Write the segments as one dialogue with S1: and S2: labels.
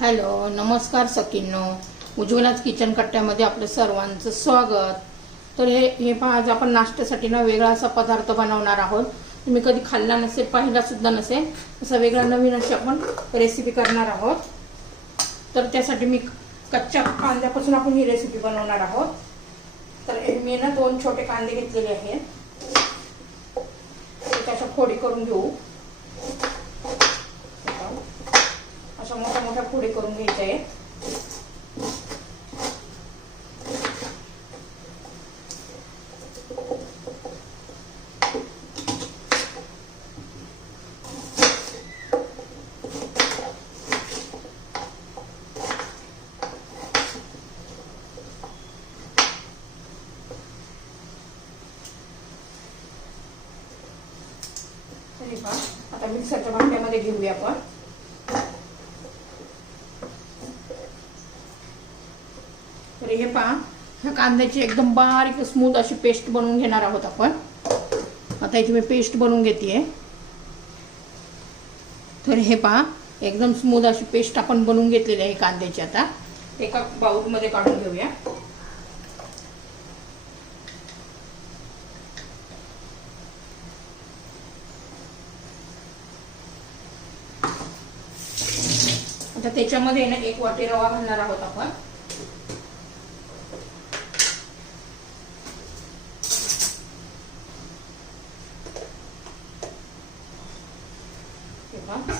S1: Hello नमस्कार सकींनो उज्ज्वलाच kitchen कट्ट्यामध्ये आपलं सर्वांचं स्वागत. तर हे हे पहा आज आपण नाश्त्यासाठी ना वेगळा असा पदार्थ बनवणार आहोत. तुम्ही कधी खाल्ला नसेल पाहिलासुद्धा नसेल असा वेगळा नवीन अशी आपण रेसिपी करणार आहोत. तर त्यासाठी मी कच्च्या कांद्यापासून आपण ही रेसिपी बनवणार आहोत. तर मी ना दोन छोटे कांदे घेतलेले आहेत. त्याच्या फोडी करून घेऊ. अशा मोठ्या मोठ्या पुढे करून घ्यायच्या आहेत आता मिक्सरच्या भांड्यामध्ये घेऊया आपण तर हे पहा ह्या कांद्याची एकदम बारीक स्मूथ अशी पेस्ट बनवून घेणार आहोत आपण. आता इथे मी पेस्ट बनवून घेते तर हे पहा एकदम स्मूथ अशी पेस्ट आपण बनवून घेतलेली आहे कांद्याची आता. एका बाऊलमध्ये काढून घेऊया. आता त्याच्यामध्ये ना एक वाटी रवा घालणार आहोत आपण हे पहा.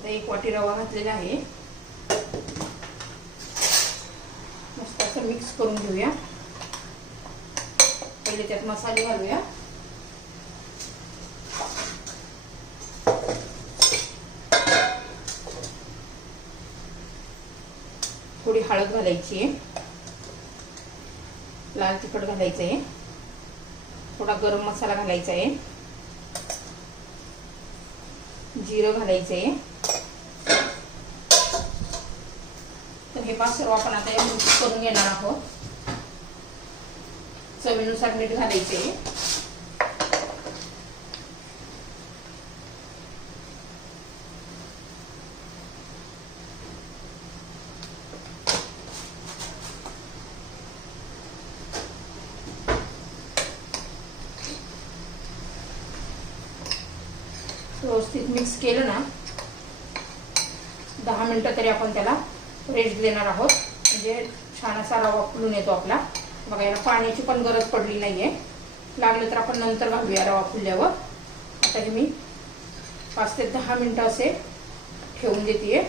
S1: आता एक वाटी रवा घातलेला आहे. मस्त असं मिक्स करून घेऊया. पहिले त्यात मसाले घालूया. थोडी हळद घालायची आहे. लाल तिखट घालायचं आहे. थोडा गरम मसाला घालायचा आहे. जिरं घालायचं आहे. हे पाच सर्व आपण आता मिक्स करून घेणार आहोत. चवीनुसार मीठ घालायचे. व्यवस्थित मिक्स केलं ना दहा मिनटं तरी आपण त्याला रेस्ट देणार आहोत. म्हणजे छान असा रवा फुलून येतो आपला. बघा याला पाण्याची पण गरज पडली नाहीये. लागलं तर आपण नंतर घालूया रवा फुलल्यावर. आता हे मी पाच ते दहा मिनटं असे ठेवून देते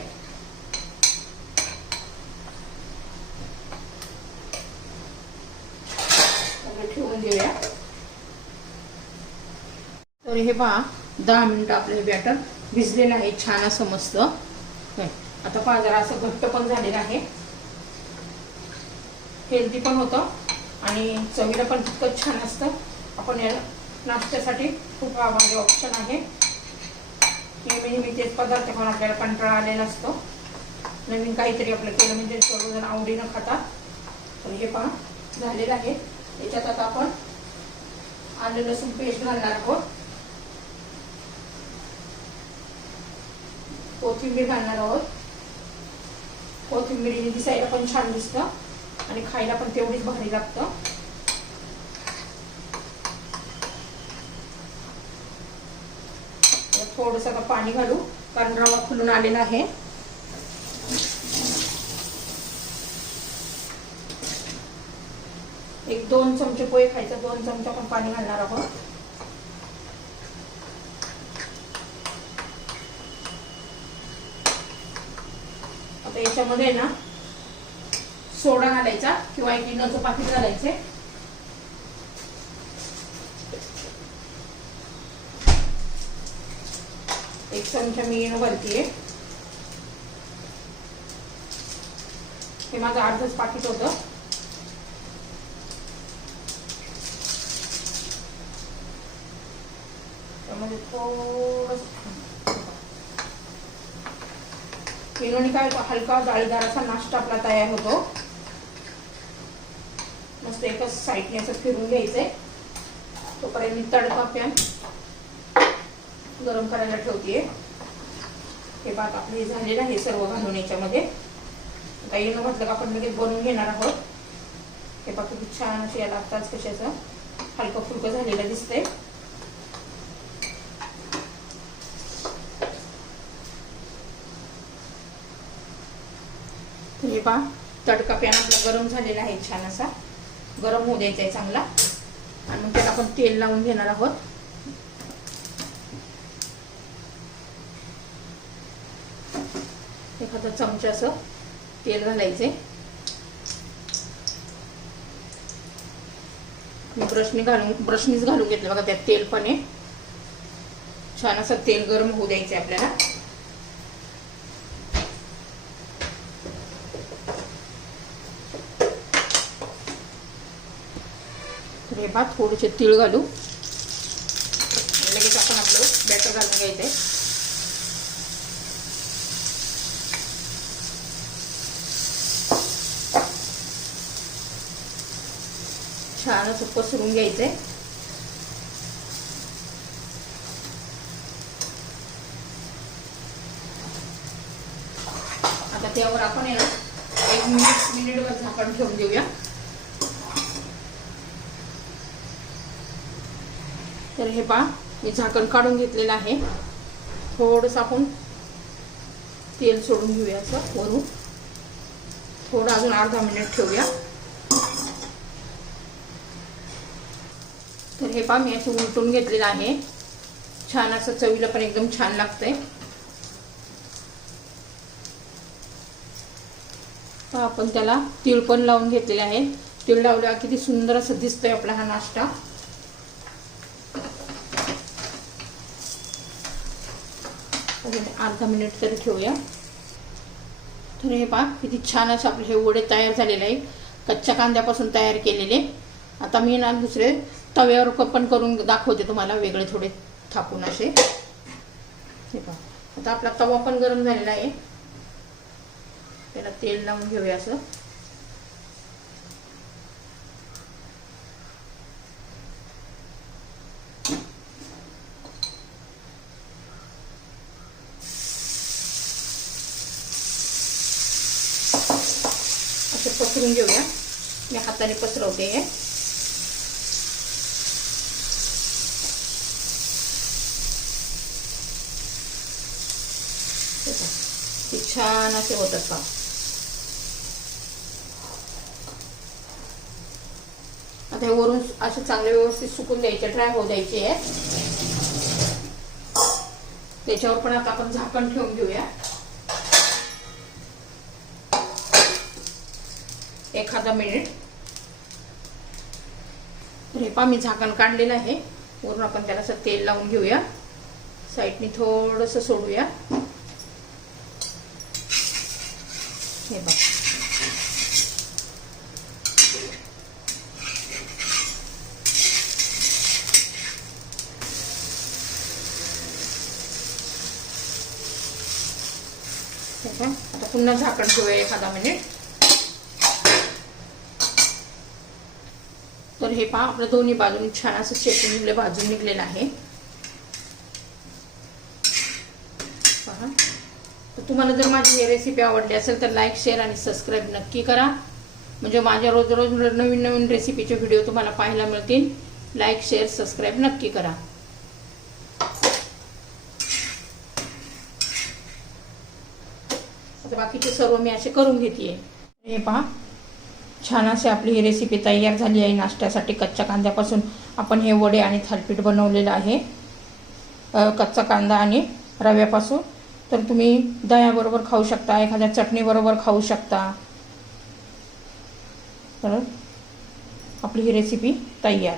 S1: ठेवून देऊया. तर हे पहा दहा मिनिटं आपलं बॅटर भिजलेलं आहे छान असं मस्त. आता पहा जरा असं घट्ट पण झालेलं आहे. हेल्दी पण होतं आणि चवीला पण तितकंच छान असतं. आपण या नाश्त्यासाठी खूप हा भारी ऑप्शन आहे नेहमी नेहमी तेच पदार्थ खाऊन आपल्याला कंटाळा आलेला असतो. नवीन काहीतरी आपलं केलं म्हणजे सर्वजण आवडीनं खातात तर हे पहा झालेलं आहे. याच्यात आता आपण आलं लसूण पेस्ट घालणार आहोत. कोथिंबीर घालणार आहोत. कोथिंबीर दिसायला पण छान दिसतं. आणि खायला पण तेवढीच भारी लागतं. थोडस आता पाणी घालू कारण रवा फुलून आलेला आहे. एक दोन चमचे पोहे खायचं दोन चमचे आपण पाणी घालणार आहोत. याच्यामध्ये ना सोडा घालायचा किंवा एक इनोचं पाकिट घालायचे. एक चमचा मी इनो घालतीये हे माझं अर्धच पाकिट होतं. त्यामध्ये थोडस इनोने काय हलका जाळीदार असा नाश्ता आपला तयार होतो. मस्त एकच साईडने असं फिरून घ्यायचंय. तोपर्यंत मी तडका पॅन गरम करायला ठेवते हे भात आपले हे झालेलं आहे सर्व घालून याच्यामध्ये. आता येणं म्हटलं का आपण लगेच बनवून घेणार आहोत. हे बघा किती छान असे याला आत्ताच कशाचं हलकं फुलकं झालेलं दिसतंय. हे पहा तडका पॅन आपला गरम झालेला आहे छान असा. गरम होऊ द्यायचा आहे चांगला. आणि मग त्याला आपण तेल लावून घेणार आहोत. एखादा चमचा असं तेल घालायचे मी ब्रशनी घालून ब्रशनीच घालून घेतलं बघा त्यात तेल पण आहे. छान असं तेल गरम होऊ द्यायचं आपल्याला. तर हे भात थोडेसे तीळ घालू. लगेच आपण आपलं बॅटर घालून घ्यायचं आहे छानच पसरून घ्यायचंय. आता त्यावर आपण एक मिनिट मिनिटभर झाकण ठेवून देऊया तर हे पा मी झाकण काढून घेतलेलं आहे. थोडंसं आपण तेल सोडून घेऊया असं वरून. थोडं अजून अर्धा मिनिट ठेवूया. तर हे पा मी असं उलटून घेतलेलं आहे. छान असं चवीला पण एकदम छान लागतंय. आपण त्याला तीळ पण लावून घेतलेले आहे. तीळ लावल्यावर किती सुंदर असं दिसतंय आपला हा नाश्ता अजून अर्धा मिनिट तरी ठेवूया. तर हे पहा किती छान असं आपले हे वडे तयार झालेले आहे कच्च्या कांद्यापासून तयार केलेले. आता मी ना दुसरे तव्यावर क- पण करून दाखवते तुम्हाला वेगळे थोडे थापून असे. हे पहा. आता आपला तवा पण गरम झालेला आहे. त्याला तेल लावून घेऊया असं असं पसरून घेऊया. मी हाताने पसरवते हे. छान असे होतात पहा. आता हे वरून असे चांगले व्यवस्थित सुकून द्यायचे ड्राय होऊ द्यायचे आहे त्याच्यावर पण आता आपण झाकण ठेवून घेऊया. एखादा मिनिट रेपा हे मी झाकण काढलेलं आहे. वरून आपण त्याला असं तेल लावून घेऊया. साईडनी थोडंसं सोडूया. हे बघ. आता पुन्हा झाकण ठेवूया एखादा मिनिट तर हे पहा आपलं दोन्ही बाजूनी छान असं शेकून निघले भाजून निघलेलं आहे. पहा. तर तुम्हाला जर माझी ही रेसिपी आवडली असेल तर लाईक शेअर आणि सबस्क्राईब नक्की करा. म्हणजे माझ्या रोज रोज नवीन नवीन रेसिपीचे व्हिडिओ तुम्हाला पाहायला मिळतील. लाईक शेअर सबस्क्राईब नक्की करा. बाकीचे सर्व मी असे करून घेते हे पहा. छान अशी आपली ही रेसिपी तयार झाली आहे. नाश्त्यासाठी कच्च्या कांद्यापासून आपण हे वडे आणि थालपीठ बनवलेलं आहे. कच्चा कांदा आणि रव्यापासून. तर तुम्ही दह्याबरोबर खाऊ शकता एखाद्या चटणीबरोबर खाऊ शकता. तर आपली ही रेसिपी तयार.